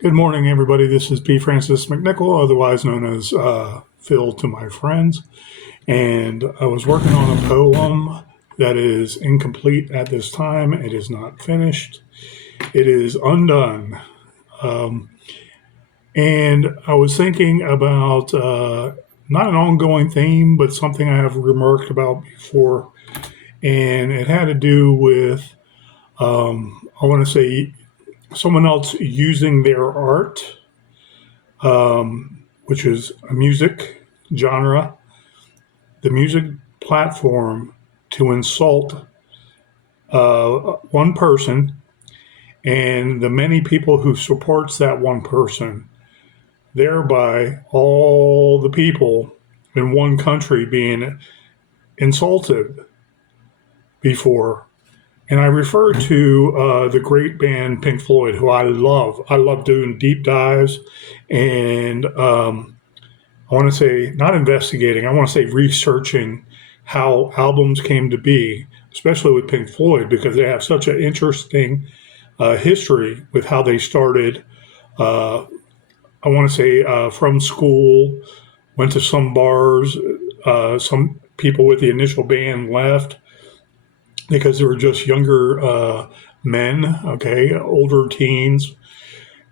Good morning, everybody. This is P. Francis McNichol, otherwise known as Phil to my friends. And I was working on a poem that is incomplete at this time. It is not finished, it is undone. Um, and I was thinking about not an ongoing theme, but something I have remarked about before. And it had to do with, I want to say, someone else using their art, which is a music genre, the music platform, to insult one person and the many people who supports that one person, thereby all the people in one country being insulted before. And I refer to the great band Pink Floyd, who I love. I love doing deep dives and I want to say not investigating, I want to say researching how albums came to be, especially with Pink Floyd, because they have such an interesting history with how they started. Uh, I want to say from school, went to some bars. Some people with the initial band left because they were just younger men, okay, older teens.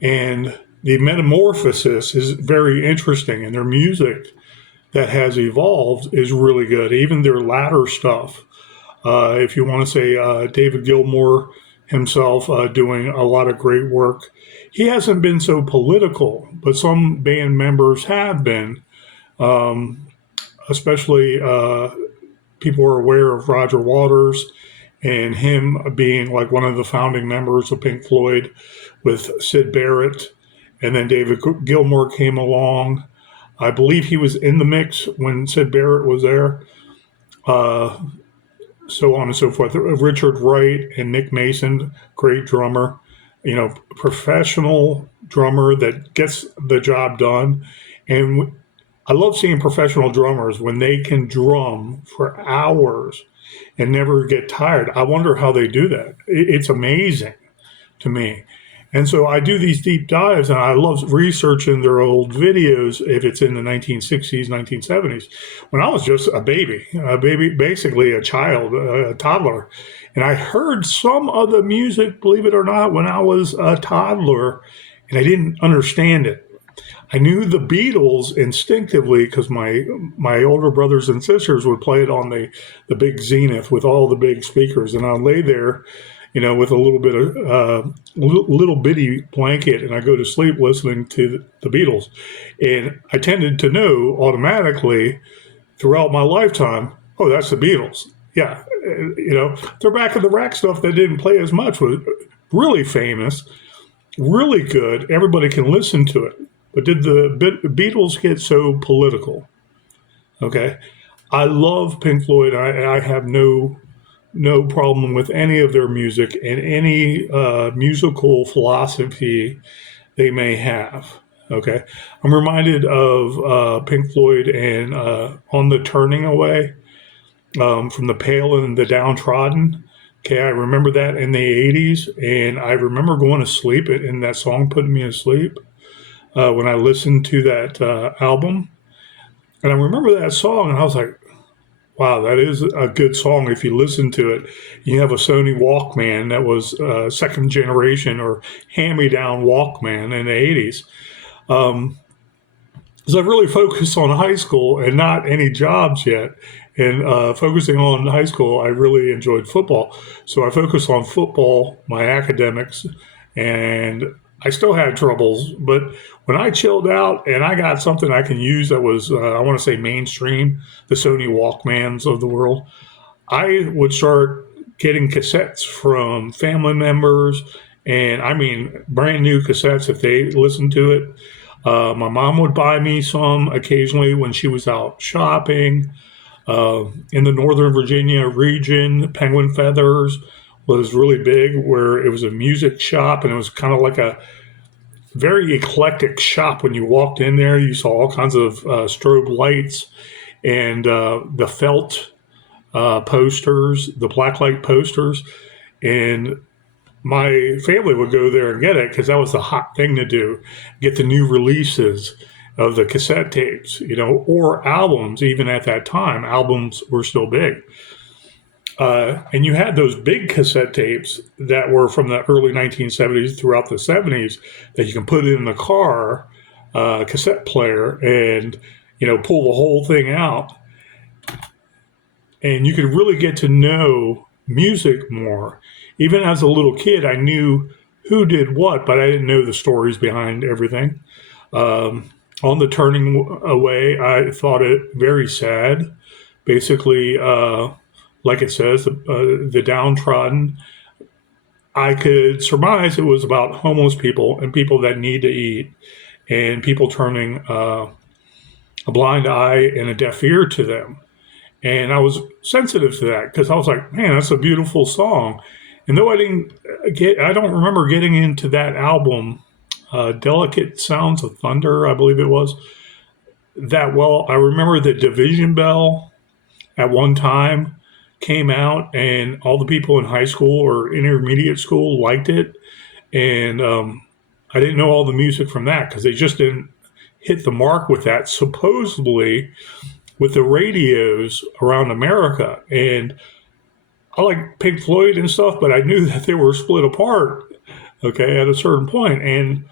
And the metamorphosis is very interesting, and their music that has evolved is really good. Even their latter stuff, if you want to say David Gilmour himself doing a lot of great work. He hasn't been so political, but some band members have been, um, especially people are aware of Roger Waters and him being like one of the founding members of Pink Floyd with Sid Barrett. And then David Gilmour came along. I believe he was in the mix when Sid Barrett was there, uh, so on and so forth. Richard Wright and Nick Mason, great drummer, professional drummer that gets the job done. And I love seeing professional drummers when they can drum for hours and never get tired. I wonder how they do that. It's amazing to me. And so I do these deep dives, and I love researching their old videos if it's in the 1960s, 1970s, when I was just a baby, basically a child, a toddler. And I heard some of the music, believe it or not, when I was a toddler, and I didn't understand it. I knew the Beatles instinctively because my older brothers and sisters would play it on the big Zenith with all the big speakers, and I'd lay there, with a little bit of little bitty blanket, and I go to sleep listening to the Beatles, and I tended to know automatically throughout my lifetime, oh, that's the Beatles. Yeah, their back of the rack stuff that didn't play as much was really famous, really good. Everybody can listen to it. But did the Beatles get so political? Okay, I love Pink Floyd. I have no problem with any of their music and any musical philosophy they may have. Okay, I'm reminded of Pink Floyd and "On the Turning Away" from the Pale and the Downtrodden. Okay, I remember that in the '80s, and I remember going to sleep and that song putting me to sleep when I listened to that album. And I remember that song, and I was like, wow, that is a good song if you listen to it. You have a Sony Walkman that was second generation or hand me down Walkman in the 80s. Um, so I really focused on high school and not any jobs yet. And focusing on high school, I really enjoyed football. So I focused on football, my academics, and I still had troubles. But when I chilled out and I got something I can use that was, I want to say mainstream, the Sony Walkmans of the world, I would start getting cassettes from family members. And I mean, brand new cassettes if they listened to it. My mom would buy me some occasionally when she was out shopping. In the Northern Virginia region, Penguin Feathers was really big, where it was a music shop and it was kind of like a very eclectic shop. When you walked in there, you saw all kinds of strobe lights and the felt posters, the blacklight posters. And my family would go there and get it because that was the hot thing to do, get the new releases of the cassette tapes, or albums. Even at that time, albums were still big. And you had those big cassette tapes that were from the early 1970s throughout the 70s that you can put in the car, cassette player, and pull the whole thing out, and you could really get to know music more. Even as a little kid, I knew who did what, but I didn't know the stories behind everything. On the Turning Away, I thought it very sad. Basically, like it says, the downtrodden. I could surmise it was about homeless people and people that need to eat, and people turning a blind eye and a deaf ear to them. And I was sensitive to that because I was like, man, that's a beautiful song. And though I don't remember getting into that album, Delicate Sounds of Thunder, I believe it was, that well. I remember the Division Bell at one time came out, and all the people in high school or intermediate school liked it. And I didn't know all the music from that because they just didn't hit the mark with that, supposedly, with the radios around America. And I like Pink Floyd and stuff, but I knew that they were split apart, okay, at a certain point. And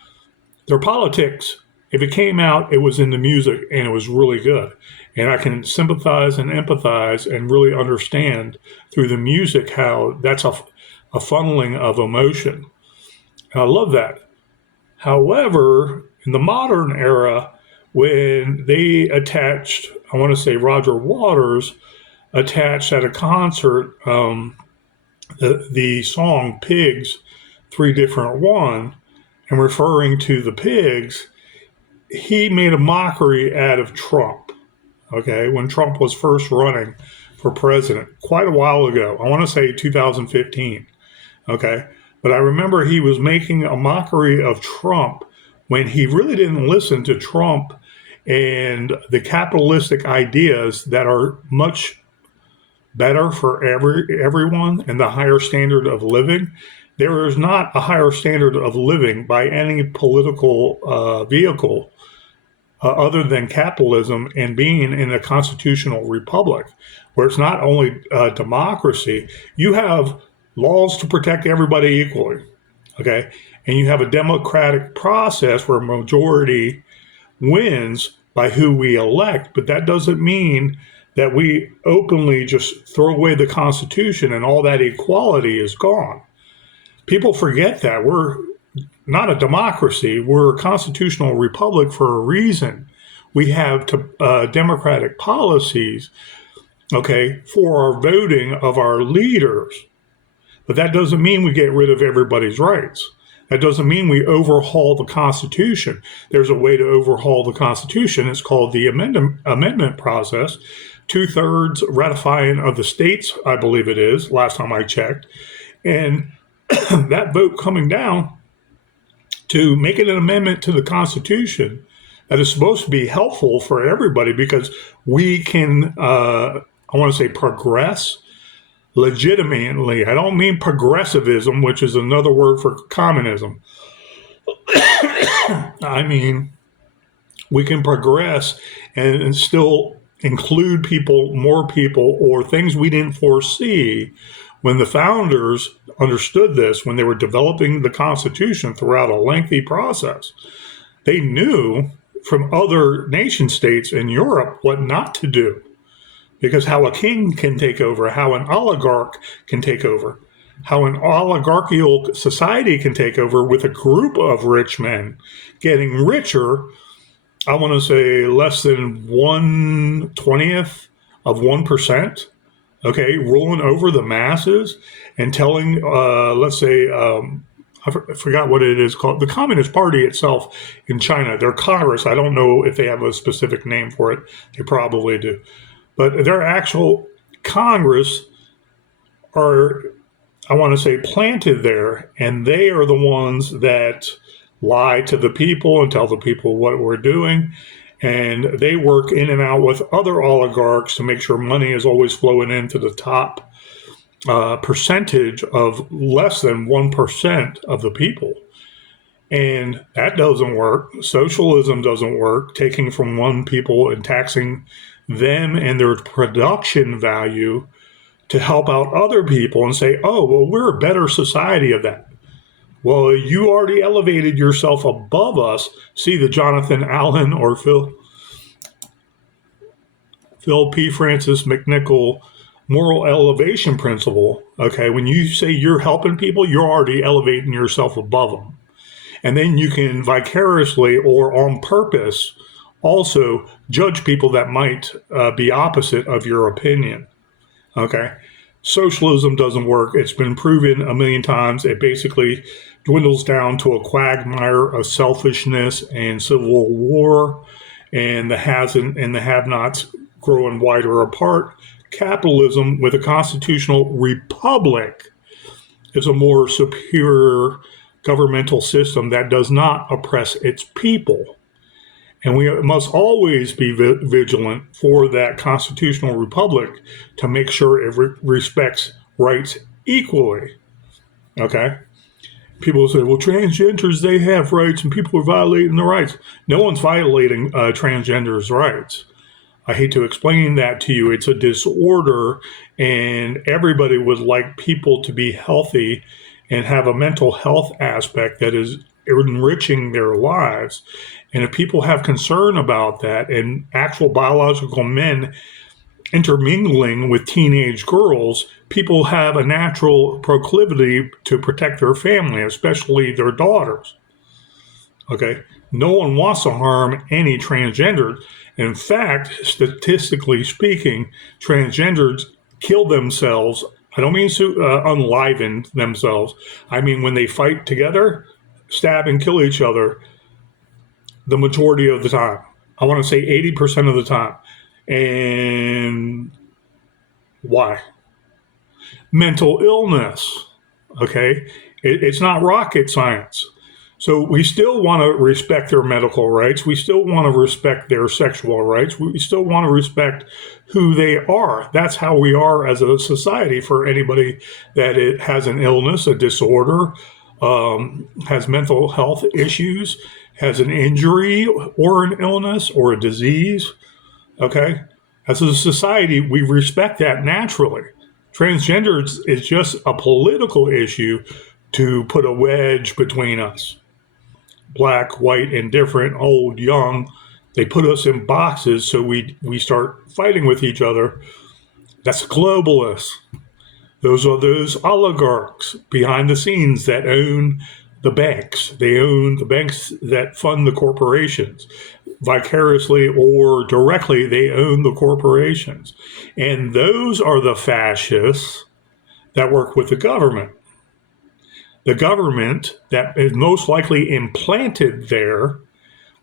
their politics, if it came out, it was in the music, and it was really good. And I can sympathize and empathize and really understand through the music how that's a funneling of emotion. And I love that. However, in the modern era, when they attached, I want to say Roger Waters attached at a concert the song Pigs, 3 Different 1, and referring to the pigs, he made a mockery out of Trump, okay, when Trump was first running for president quite a while ago. I want to say 2015, okay? But I remember he was making a mockery of Trump when he really didn't listen to Trump and the capitalistic ideas that are much better for everyone and the higher standard of living. There is not a higher standard of living by any political vehicle other than capitalism and being in a constitutional republic, where it's not only democracy, you have laws to protect everybody equally, okay? And you have a democratic process where majority wins by who we elect, but that doesn't mean that we openly just throw away the Constitution and all that equality is gone. People forget that. We're not a democracy. We're a constitutional republic for a reason. We have democratic policies, okay, for our voting of our leaders. But that doesn't mean we get rid of everybody's rights. That doesn't mean we overhaul the Constitution. There's a way to overhaul the Constitution. It's called the amendment process. 2/3 ratifying of the states, I believe it is, last time I checked. And that vote coming down to make it an amendment to the Constitution that is supposed to be helpful for everybody because we can, I want to say, progress legitimately. I don't mean progressivism, which is another word for communism. I mean, we can progress and still include people, more people, or things we didn't foresee when the founders understood this, when they were developing the Constitution throughout a lengthy process. They knew from other nation states in Europe what not to do, because how a king can take over, how an oligarch can take over, how an oligarchical society can take over with a group of rich men getting richer, I want to say less than 1/20th of 1%, okay, rolling over the masses and telling, let's say, I forgot what it is called, the Communist Party itself in China, their Congress, I don't know if they have a specific name for it, they probably do, but their actual Congress are, I want to say, planted there, and they are the ones that lie to the people and tell the people what we're doing. And they work in and out with other oligarchs to make sure money is always flowing into the top percentage of less than 1% of the people. And that doesn't work. Socialism doesn't work, taking from one people and taxing them and their production value to help out other people and say, oh, well, we're a better society of that. Well, you already elevated yourself above us. See the Jonathan Allen or Phil P. Francis McNichol moral elevation principle. Okay, when you say you're helping people, you're already elevating yourself above them. And then you can vicariously or on purpose also judge people that might be opposite of your opinion. Okay. Socialism doesn't work. It's been proven a million times. It basically dwindles down to a quagmire of selfishness and civil war, and the has and the have nots growing wider apart. Capitalism with a constitutional republic is a more superior governmental system that does not oppress its people. And we must always be vigilant for that constitutional republic to make sure it respects rights equally. Okay? People say, well, transgenders, they have rights and people are violating the rights. No one's violating transgenders' rights. I hate to explain that to you. It's a disorder, and everybody would like people to be healthy and have a mental health aspect that is enriching their lives. And if people have concern about that and actual biological men intermingling with teenage girls, people have a natural proclivity to protect their family, especially their daughters. Okay? No one wants to harm any transgender. In fact, statistically speaking, transgenders kill themselves. I don't mean to unliven themselves. I mean when they fight together, stab and kill each other the majority of the time. I want to say 80% of the time. And why? Mental illness. Okay? It's not rocket science. So we still want to respect their medical rights. We still want to respect their sexual rights. We still want to respect who they are. That's how we are as a society for anybody that it has an illness, a disorder, has mental health issues, has an injury or an illness or a disease. Okay? As a society, we respect that naturally. Transgender is just a political issue to put a wedge between us. Black, white, indifferent, old, young. They put us in boxes so we start fighting with each other. That's globalists. Those are those oligarchs behind the scenes that own the banks. They own the banks that fund the corporations. Vicariously or directly, they own the corporations. And those are the fascists that work with the government. The government that is most likely implanted there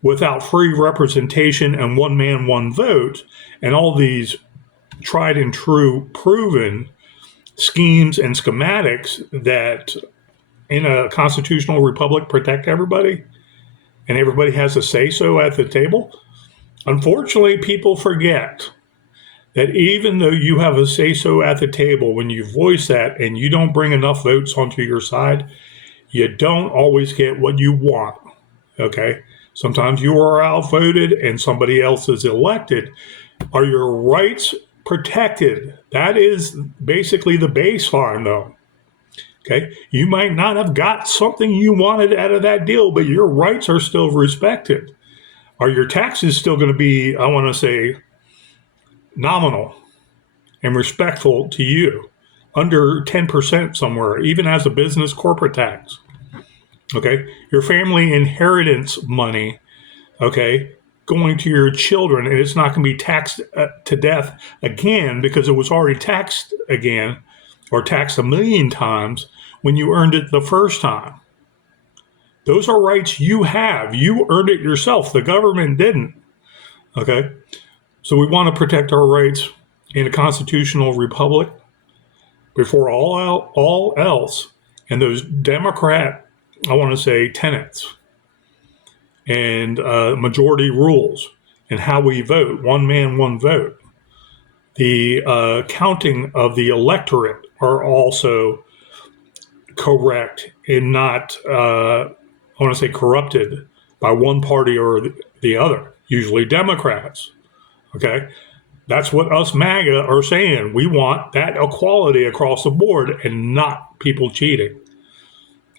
without free representation and one man, one vote, and all these tried and true proven schemes and schematics that in a constitutional republic protect everybody and everybody has a say-so at the table. Unfortunately, people forget that even though you have a say-so at the table, when you voice that and you don't bring enough votes onto your side, you don't always get what you want, okay? Sometimes you are outvoted and somebody else is elected. Are your rights protected? That is basically the baseline, though. Okay, you might not have got something you wanted out of that deal, but your rights are still respected. Are your taxes still going to be, I want to say, nominal and respectful to you? Under 10% somewhere, even as a business corporate tax. Okay, your family inheritance money, okay, going to your children, and it's not going to be taxed to death again because it was already taxed again or taxed a million times when you earned it the first time. Those are rights you have. You earned it yourself. The government didn't. Okay? So we want to protect our rights in a constitutional republic before all else. And those Democrat, I want to say, tenets and majority rules and how we vote, one man, one vote. The counting of the electorate are also correct and not, I want to say, corrupted by one party or the other, usually Democrats. Okay. That's what us MAGA are saying. We want that equality across the board and not people cheating.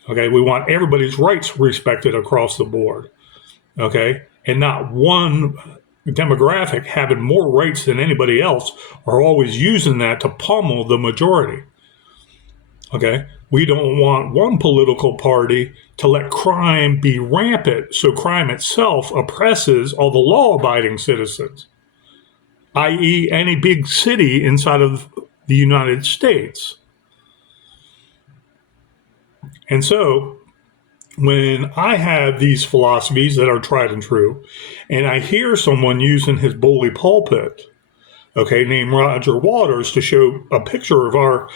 Okay. We want everybody's rights respected across the board. Okay. And not one demographic having more rights than anybody else are always using that to pummel the majority. Okay. We don't want one political party to let crime be rampant, so crime itself oppresses all the law-abiding citizens, i.e., any big city inside of the United States. And so when I have these philosophies that are tried and true, and I hear someone using his bully pulpit, okay, named Roger Waters, to show a picture of our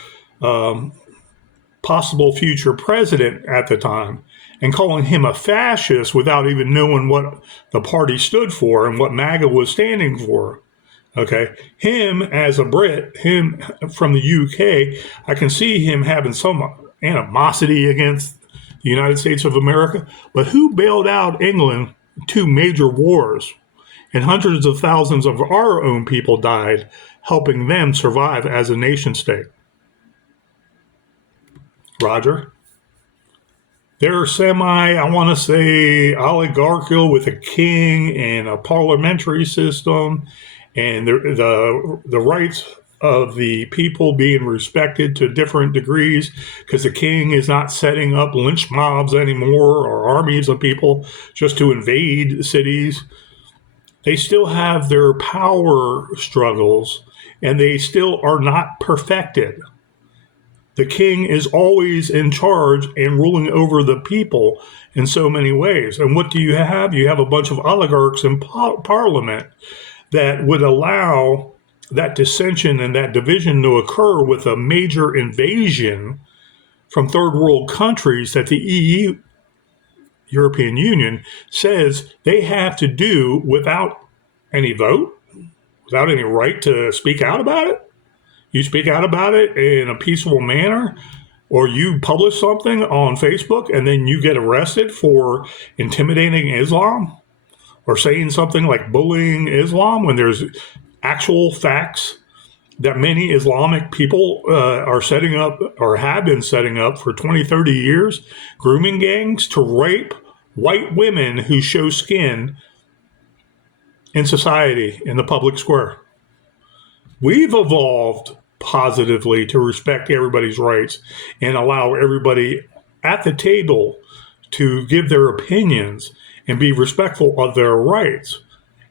possible future president at the time, and calling him a fascist without even knowing what the party stood for and what MAGA was standing for. Okay, him as a Brit, him from the UK, I can see him having some animosity against the United States of America. But who bailed out England 2 major wars, and hundreds of thousands of our own people died helping them survive as a nation state? Roger. They're I want to say, oligarchical with a king and a parliamentary system, and the rights of the people being respected to different degrees, because the king is not setting up lynch mobs anymore or armies of people just to invade cities. They still have their power struggles, and they still are not perfected. The king is always in charge and ruling over the people in so many ways. And what do you have? You have a bunch of oligarchs in parliament that would allow that dissension and that division to occur with a major invasion from third world countries that the EU, European Union, says they have to do without any vote, without any right to speak out about it. You speak out about it in a peaceful manner, or you publish something on Facebook and then you get arrested for intimidating Islam or saying something like bullying Islam, when there's actual facts that many Islamic people are setting up or have been setting up for 20, 30 years, grooming gangs to rape white women who show skin in society, in the public square. We've evolved positively to respect everybody's rights and allow everybody at the table to give their opinions and be respectful of their rights.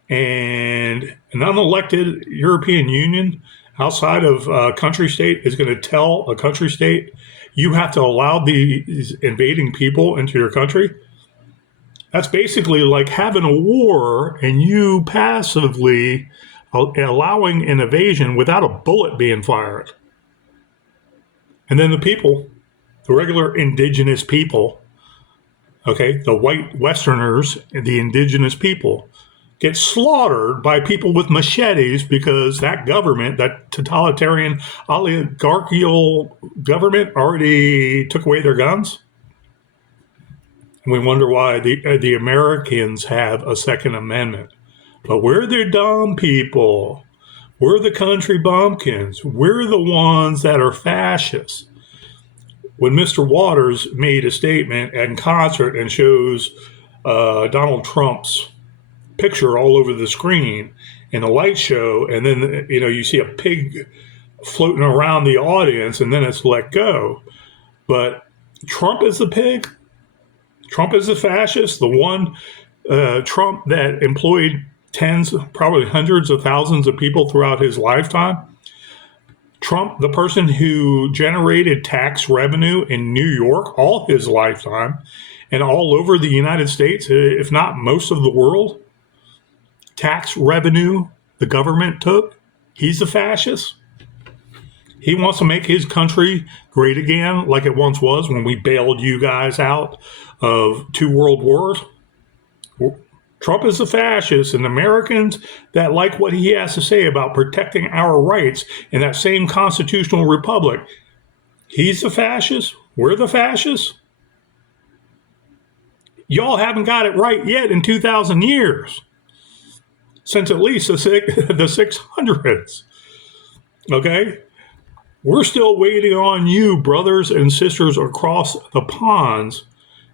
And an unelected European Union outside of a country state is going to tell a country state, you have to allow these invading people into your country. That's basically like having a war and you passively allowing an invasion without a bullet being fired. And then the people, the regular indigenous people, okay, the white Westerners, the indigenous people, get slaughtered by people with machetes because that government, that totalitarian oligarchical government, already took away their guns. And we wonder why the Americans have a Second Amendment. But we're the dumb people. We're the country bumpkins. We're the ones that are fascists. When Mr. Waters made a statement in concert and shows Donald Trump's picture all over the screen in a light show, and then you see a pig floating around the audience, and then it's let go. But Trump is the pig. Trump is the fascist. The one Trump that employed tens, probably hundreds of thousands of people throughout his lifetime. Trump, the person who generated tax revenue in New York all his lifetime and all over the United States, if not most of the world. Tax revenue the government took. He's a fascist. He wants to make his country great again like it once was when we bailed you guys out of 2 world wars. Trump is a fascist, and Americans that like what he has to say about protecting our rights in that same constitutional republic, He's the fascist. We're the fascists. Y'all haven't got it right yet in 2,000 years, since at least the 600s. Okay? We're still waiting on you, brothers and sisters across the ponds,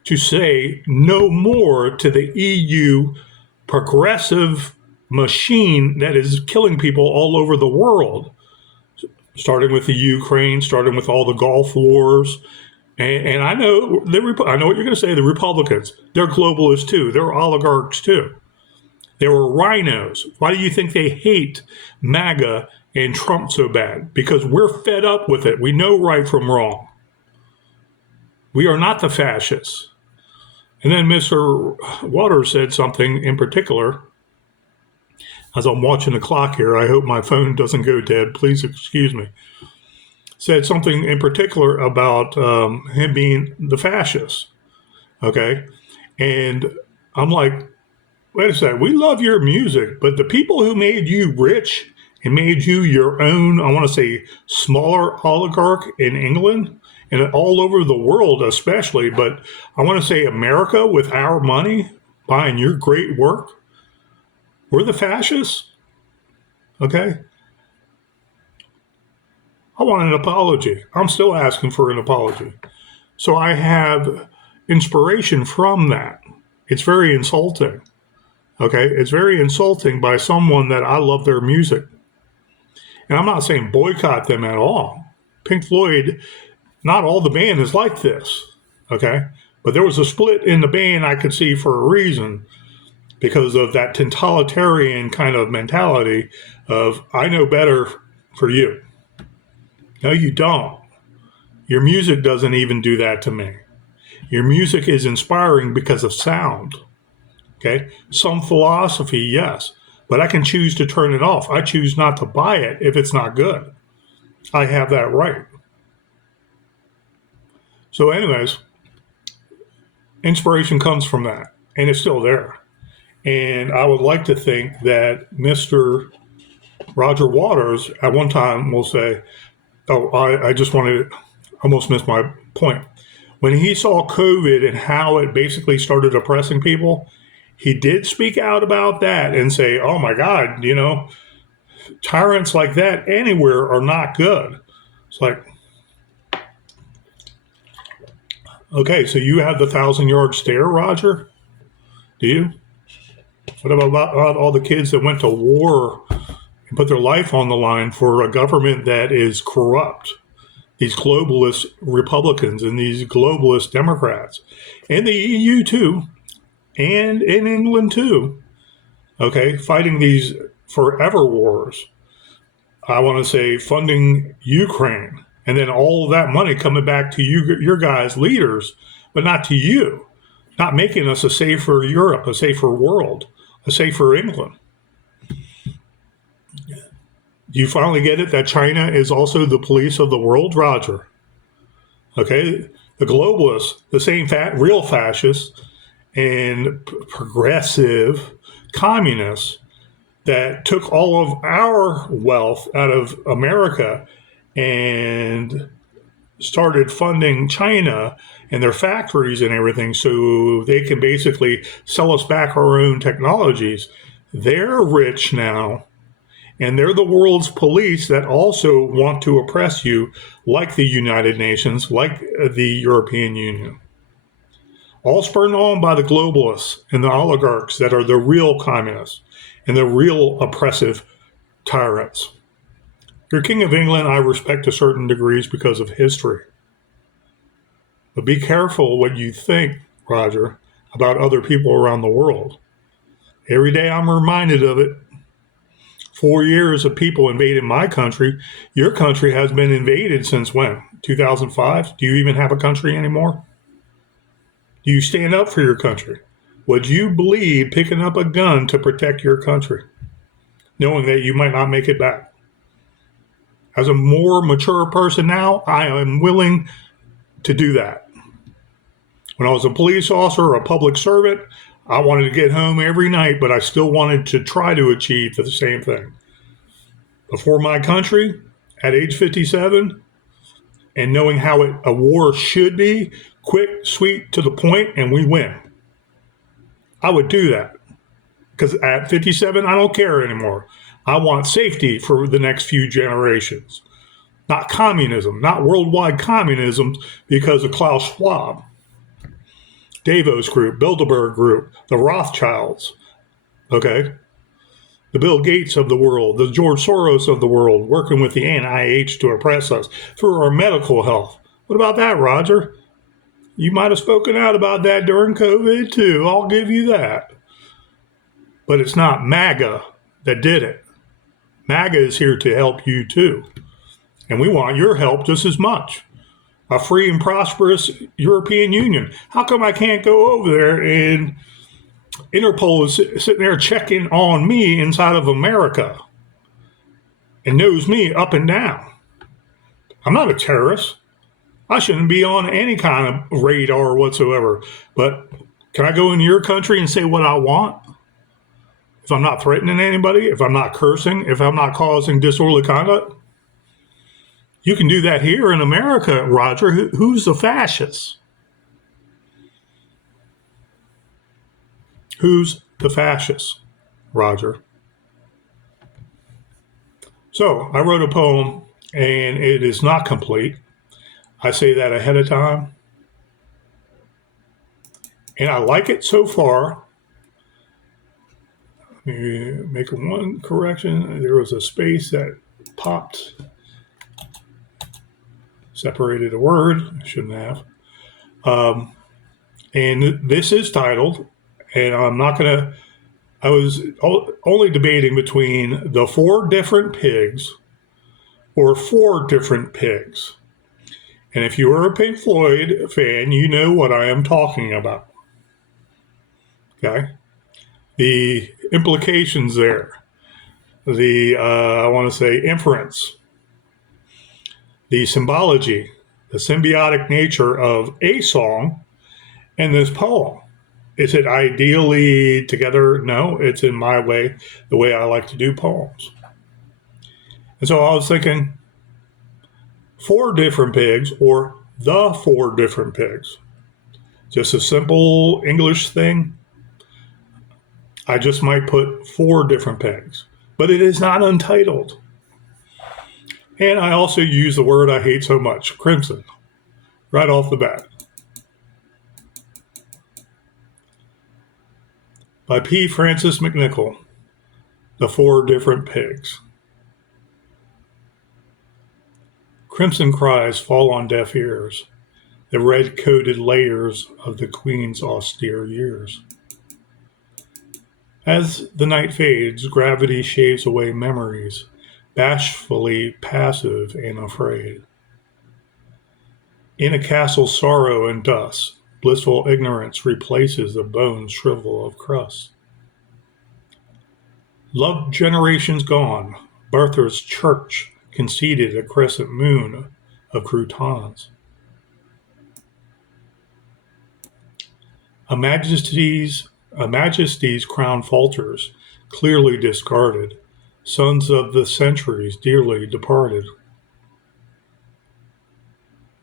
to say no more to the EU progressive machine that is killing people all over the world, starting with the Ukraine, starting with all the Gulf wars. And I know I know what you're going to say. The Republicans, they're globalists too. They're oligarchs too. They were rhinos. Why do you think they hate MAGA and Trump so bad? Because we're fed up with it. We know right from wrong. We are not the fascists. And then Mr. Waters said something in particular. As I'm watching the clock here, I hope my phone doesn't go dead. Please excuse me. Said something in particular about him being the fascist. Okay. And I'm like, wait a second. We love your music, but the people who made you rich and made you your own, I want to say, smaller oligarch in England and all over the world, especially, but I want to say America with our money buying your great work, we're the fascists. Okay. I want an apology. I'm still asking for an apology. So I have inspiration from that. It's very insulting. Okay. It's very insulting by someone that I love their music. And I'm not saying boycott them at all. Pink Floyd, not all the band is like this. Okay. But there was a split in the band I could see for a reason, because of that totalitarian kind of mentality of, I know better for you. No, you don't. Your music doesn't even do that to me. Your music is inspiring because of sound. Okay. Some philosophy, yes, but I can choose to turn it off. I choose not to buy it if it's not good. I have that right. So anyways, inspiration comes from that, and it's still there. And I would like to think that Mr. Roger Waters at one time will say, oh, I just wanted to almost missed my point. When he saw COVID and how it basically started oppressing people, he did speak out about that and say, oh my God, tyrants like that anywhere are not good. It's like, okay, so you have the 1,000-yard stare, Roger? Do you? What about all the kids that went to war and put their life on the line for a government that is corrupt? These globalist Republicans and these globalist Democrats, and the EU too, and in England too, okay, fighting these forever wars. I want to say funding Ukraine, and then all of that money coming back to you, your guys' leaders, but not to you, not making us a safer Europe, a safer world, a safer England. Do you finally get it that China is also the police of the world, Roger? Okay, the globalists, the same real fascists and progressive communists that took all of our wealth out of America and started funding China and their factories and everything so they can basically sell us back our own technologies. They're rich now. And they're the world's police that also want to oppress you, like the United Nations, like the European Union. All spurred on by the globalists and the oligarchs that are the real communists and the real oppressive tyrants. Your King of England, I respect to certain degrees because of history. But be careful what you think, Roger, about other people around the world. Every day I'm reminded of it. 4 years of people invading my country. Your country has been invaded since when? 2005? Do you even have a country anymore? Do you stand up for your country? Would you believe picking up a gun to protect your country, knowing that you might not make it back? As a more mature person now, I am willing to do that. When I was a police officer or a public servant, I wanted to get home every night, but I still wanted to try to achieve the same thing. Before my country, at age 57, and knowing how a war should be, quick, sweet, to the point, and we win. I would do that because at 57, I don't care anymore. I want safety for the next few generations, not communism, not worldwide communism because of Klaus Schwab, Davos Group, Bilderberg Group, the Rothschilds, okay? The Bill Gates of the world, the George Soros of the world, working with the NIH to oppress us through our medical health. What about that, Roger? You might have spoken out about that during COVID too. I'll give you that. But it's not MAGA that did it. MAGA is here to help you too. And we want your help just as much. A free and prosperous European Union. How come I can't go over there and Interpol is sitting there checking on me inside of America and knows me up and down? I'm not a terrorist. I shouldn't be on any kind of radar whatsoever. But can I go in your country and say what I want? If I'm not threatening anybody, if I'm not cursing, if I'm not causing disorderly conduct? You can do that here in America, Roger. Who's the fascist? Who's the fascist, Roger? So I wrote a poem, and it is not complete. I say that ahead of time. And I like it so far. Let me make one correction. There was a space that popped, separated a word. I shouldn't have. And this is titled, and I'm not going to, I was only debating between the 4 different pigs or 4 different pigs. And if you are a Pink Floyd fan, you know what I am talking about. Okay? The implications there, the, I want to say, inference, the symbology, the symbiotic nature of a song and this poem. Is it ideally together? No, it's in my way, the way I like to do poems. And so I was thinking 4 different pigs or the 4 different pigs. Just a simple English thing. I just might put 4 different pigs, but it is not untitled. And I also use the word I hate so much, crimson, right off the bat. By P. Francis McNichol, The 4 Different Pigs. Crimson cries fall on deaf ears, the red-coated layers of the Queen's austere years. As the night fades, gravity shaves away memories, bashfully passive and afraid. In a castle sorrow and dust, blissful ignorance replaces the bones shrivel of crust. Loved generations gone, Bertha's church conceded a crescent moon of croutons. A majesty's crown falters, clearly discarded, sons of the centuries dearly departed.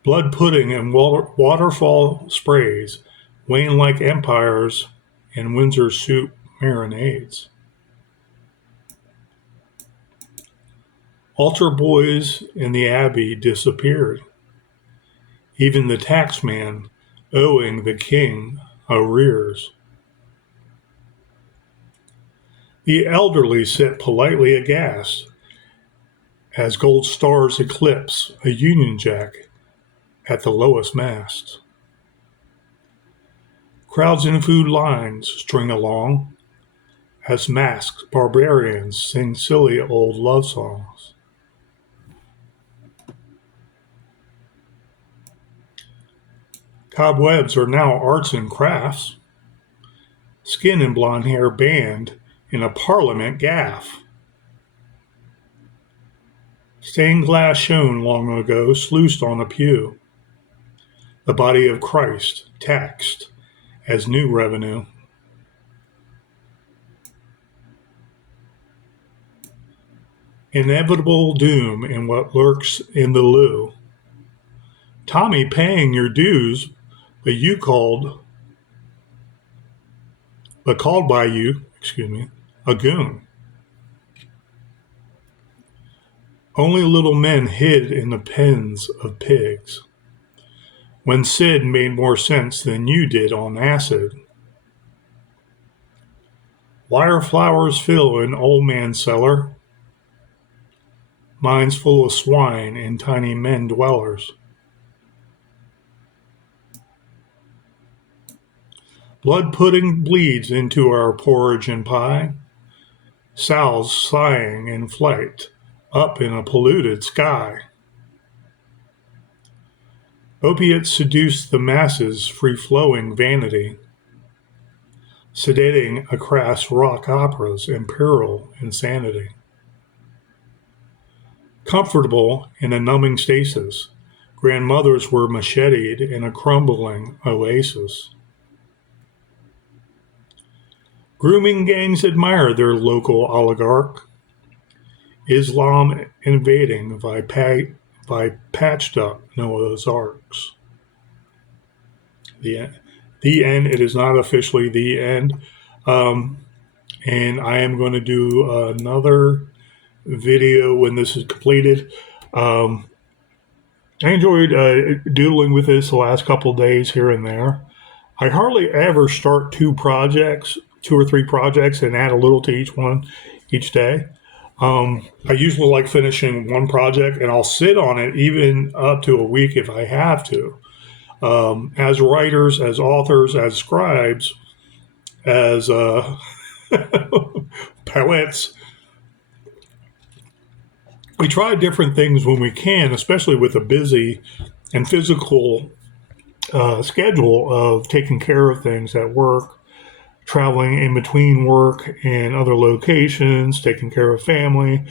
Blood pudding and waterfall sprays wane like empires and Windsor soup marinades. Altar boys in the abbey disappeared, even the taxman owing the king arrears. The elderly sit politely aghast as gold stars eclipse a Union Jack at the lowest mast. Crowds in food lines string along as masked barbarians sing silly old love songs. Cobwebs are now arts and crafts, skin and blonde hair banned in a parliament gaffe. Stained glass shown long ago sluiced on a pew, the body of Christ taxed as new revenue. Inevitable doom in what lurks in the loo, Tommy paying your dues, but called by you, a goon. Only little men hid in the pens of pigs. When Sid made more sense than you did on acid. Why are flowers fill an old man's cellar? Mine's full of swine and tiny men dwellers. Blood pudding bleeds into our porridge and pie. Sal's sighing in flight, up in a polluted sky. Opiates seduce the masses' free-flowing vanity, sedating a crass rock opera's imperial insanity. Comfortable in a numbing stasis, grandmothers were macheted in a crumbling oasis. Grooming gangs admire their local oligarch. Islam invading by patched up Noah's Arks. The end. The end. It is not officially the end. And I am going to do another video when this is completed. I enjoyed doodling with this the last couple of days here and there. I hardly ever start two or three projects, and add a little to each one each day. I usually like finishing one project, and I'll sit on it even up to a week if I have to. As writers, as authors, as scribes, as poets, we try different things when we can, especially with a busy and physical schedule of taking care of things at work, traveling in between work and other locations, taking care of family,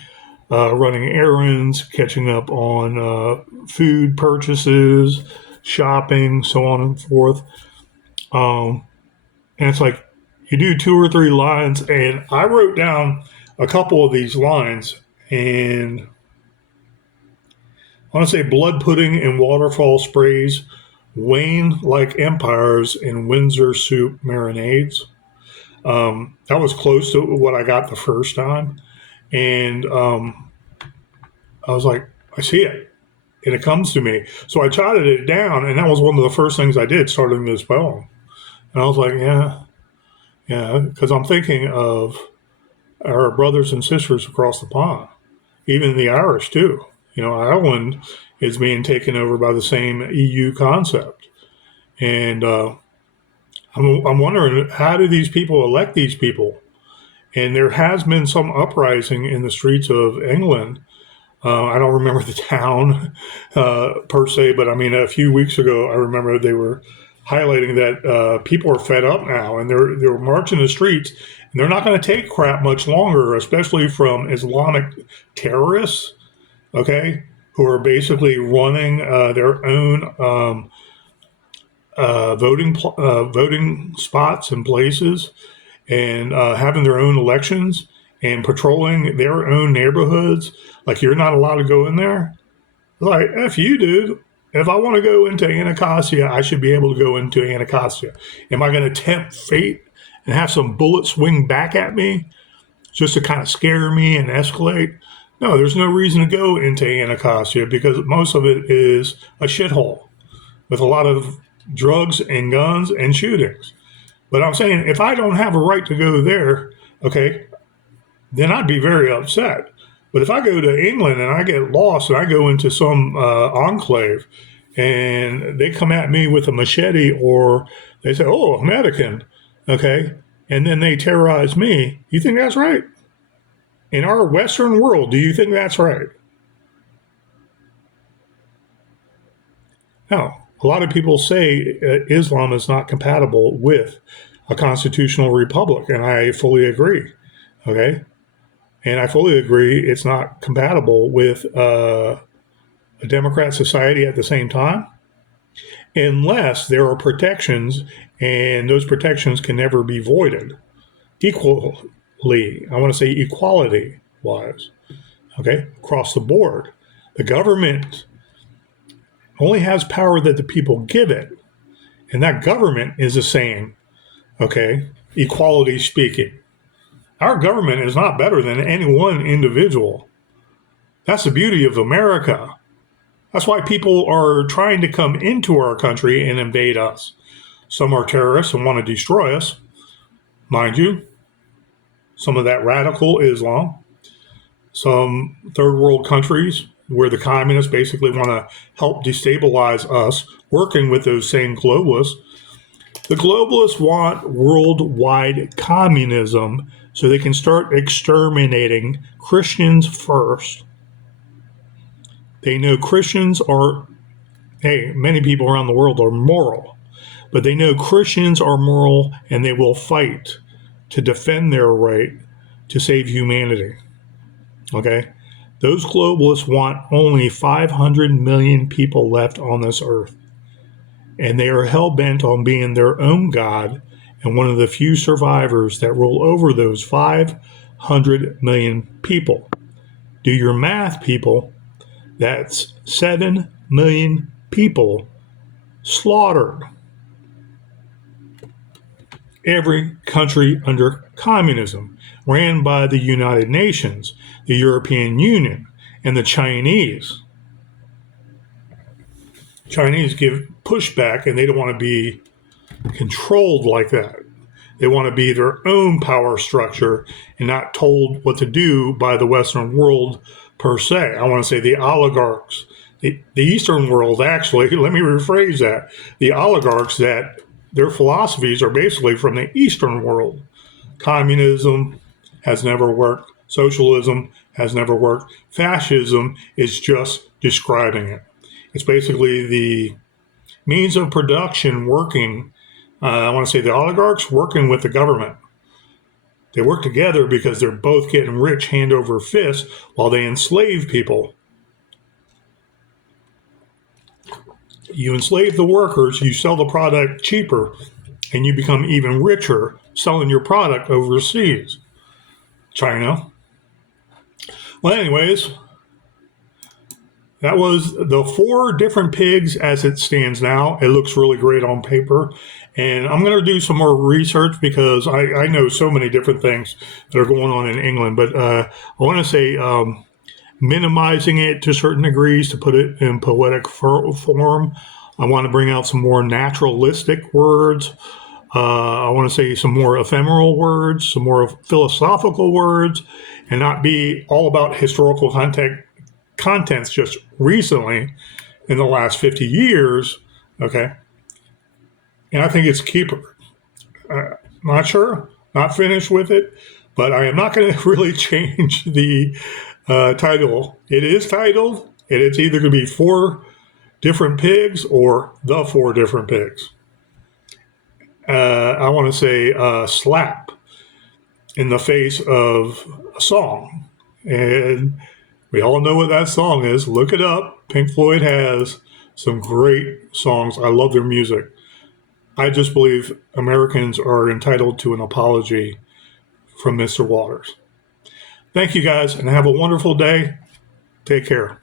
running errands, catching up on food purchases, shopping, so on and forth. And it's like you do 2 or 3 lines, and I wrote down a couple of these lines, and I want to say blood pudding and waterfall sprays wane like empires in Windsor soup marinades. That was close to what I got the first time. And I was like, I see it. And it comes to me. So I jotted it down, and that was one of the first things I did starting this poem. And I was like, yeah, because I'm thinking of our brothers and sisters across the pond, even the Irish too. Ireland is being taken over by the same EU concept. And I'm wondering, how do these people elect these people? And there has been some uprising in the streets of England. I don't remember the town per se, but I mean, a few weeks ago, I remember they were highlighting that people are fed up now, and they're marching the streets, and they're not going to take crap much longer, especially from Islamic terrorists, okay, who are basically running their own voting spots and places, and having their own elections and patrolling their own neighborhoods. Like, you're not allowed to go in there. Like, F you, dude. If I want to go into Anacostia, I should be able to go into Anacostia. Am I going to tempt fate and have some bullets swing back at me just to kind of scare me and escalate? No, there's no reason to go into Anacostia, because most of it is a shithole with a lot of drugs and guns and shootings. But I'm saying, if I don't have a right to go there, okay, then I'd be very upset. But if I go to England and I get lost and I go into some enclave and they come at me with a machete, or they say, oh, American, okay, and then they terrorize me, you think that's right? In our Western world, do you think that's right? No. A lot of people say Islam is not compatible with a constitutional republic, and I fully agree, okay? And I fully agree it's not compatible with a democrat society at the same time, unless there are protections, and those protections can never be voided. Equally, I want to say equality-wise, okay, across the board. The government only has power that the people give it. And that government is the same, okay? Equality speaking. Our government is not better than any one individual. That's the beauty of America. That's why people are trying to come into our country and invade us. Some are terrorists and want to destroy us, mind you. Some of that radical Islam. Some third world countries where the communists basically want to help destabilize us, working with those same globalists. The globalists want worldwide communism so they can start exterminating Christians first. They know Christians are, hey, many people around the world are moral, but they know Christians are moral and they will fight to defend their right to save humanity. Okay? Those globalists want only 500 million people left on this earth. And they are hell-bent on being their own God and one of the few survivors that rule over those 500 million people. Do your math, people. That's 7 million people slaughtered. Every country under communism, ran by the United Nations, the European Union, and the Chinese. Chinese give pushback and they don't want to be controlled like that. They want to be their own power structure and not told what to do by the Western world per se. I want to say the oligarchs. The Eastern world, actually, let me rephrase that. The oligarchs, that their philosophies are basically from the Eastern world. Communism has never worked. Socialism has never worked. Fascism is just describing it. It's basically the means of production working. I want to say the oligarchs working with the government. They work together because they're both getting rich hand over fist while they enslave people. You enslave the workers, you sell the product cheaper, and you become even richer selling your product overseas. China. Well, anyways, that was the 4 different pigs as it stands now. It looks really great on paper. And I'm going to do some more research because I know so many different things that are going on in England. But I want to say minimizing it to certain degrees to put it in poetic form. I want to bring out some more naturalistic words. I want to say some more ephemeral words, some more philosophical words, and not be all about historical contents just recently in the last 50 years. Okay. And I think it's a keeper. Not sure, not finished with it, but I am not going to really change the title. It is titled, and it's either going to be 4 different pigs or the 4 different pigs. I want to say slap in the face of a song. And we all know what that song is. Look it up. Pink Floyd has some great songs. I love their music. I just believe Americans are entitled to an apology from Mr. Waters. Thank you guys, and have a wonderful day. Take care.